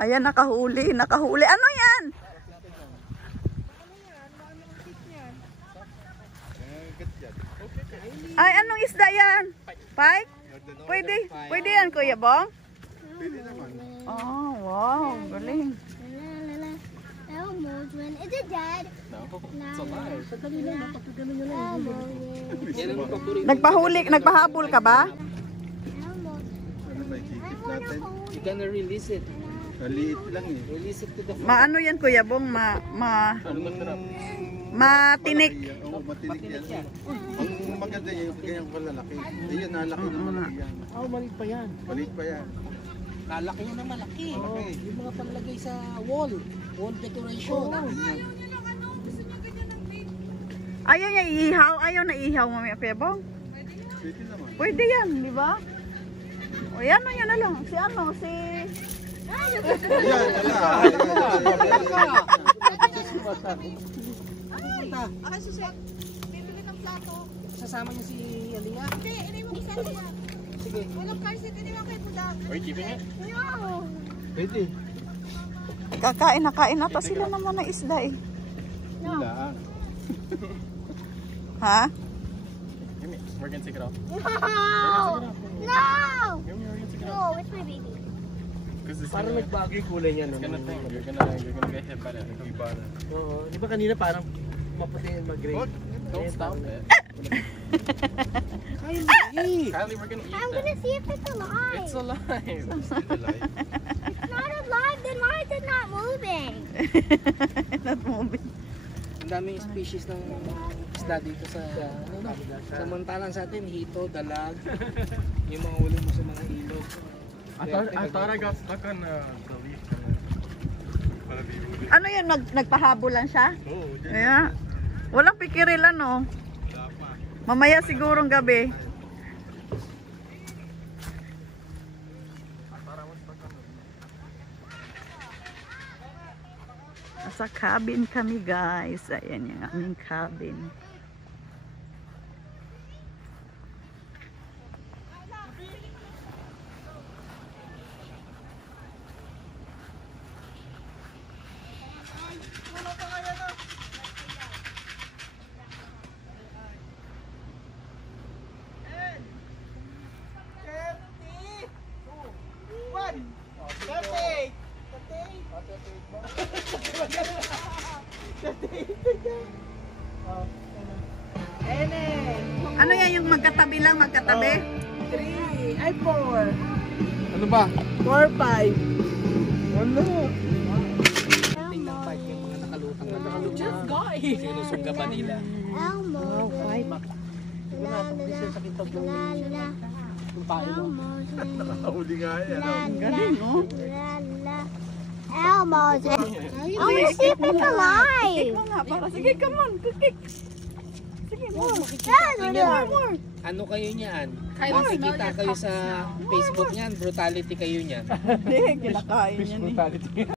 Ayan, nakahuli. Nakahuli. Ano yan? Ay, anong isda yan? Pike? Pwede. Pwede yan, Kuya Bong? Pwede naman. Oh, wow. Galing. Is it dead? No, it's alive. Nagpahuli, nagpahabol ka ba? Ano ba ikikip natin? You're gonna release it. Maliit lang eh. Release it to the Maano yan, Kuya Bong? Matinik. Oo, matinik yan. Ang maganda yung ganyang kalalaki. Ayun, nalaki ng malaki yan. Oh, maliit pa yan. Maliit pa yan. Lalaki yun na malaki. Malaki. Yung mga panlagay sa wall. Wall decoration. Ayaw niya iihaw. Ayaw na iihaw, Mami Apebong. Pwede naman. Pwede yan, di ba? O yan na lang. Si ano, si... Ayan, Ako suset. Bibili ng plato. Sasama niyo si Alinga? Hindi, iniwan ko sa niya. Sige. Walang car seat, iniwan ko yung pudak. Are you keeping it? No. Pwede. Kakain na to sila naman ng isda eh. Wala. Ha? We're gonna take it off. No. No. No, it's my baby. Parang nagbago yung kulay niya. You're gonna get hit by that. Oo. Di ba kanina parang maputi yung mag-gray? Don't stop it. Kylie, we're gonna eat I'm gonna see if it's alive. It's alive. It's not alive, then why is it not moving? Not moving. Ang daming species ng isda dito sa samantalang sa atin, hito, dalag, yung mga huli mo sa mga ilog. I thought I got stuck on the leaf. Ano yun? Nagpahabolan siya? Oh, Kaya, walang pikirilan no. Mamaya sigurong gabi. Nasa cabin kami guys. Ayan yung aming cabin. Ano yan yung magkatabi lang, magkatabi? 3, ay 4. Ano ba? 4, 5. Ano? Tingnan pa yung mga nakalutang na nakalutang. Sinusunggaban nila. Elmo. Yung pain mo. Nakahuli nga yan. Galing, no? Elmo's. I want to see if it's alive. Ikaw nga, para. Sige, come on, kikik. Sige, more. More. Ano kayo niyan? Makikita kayo sa Facebook niyan, brutality kayo niyan. Hindi, kinakain yan eh.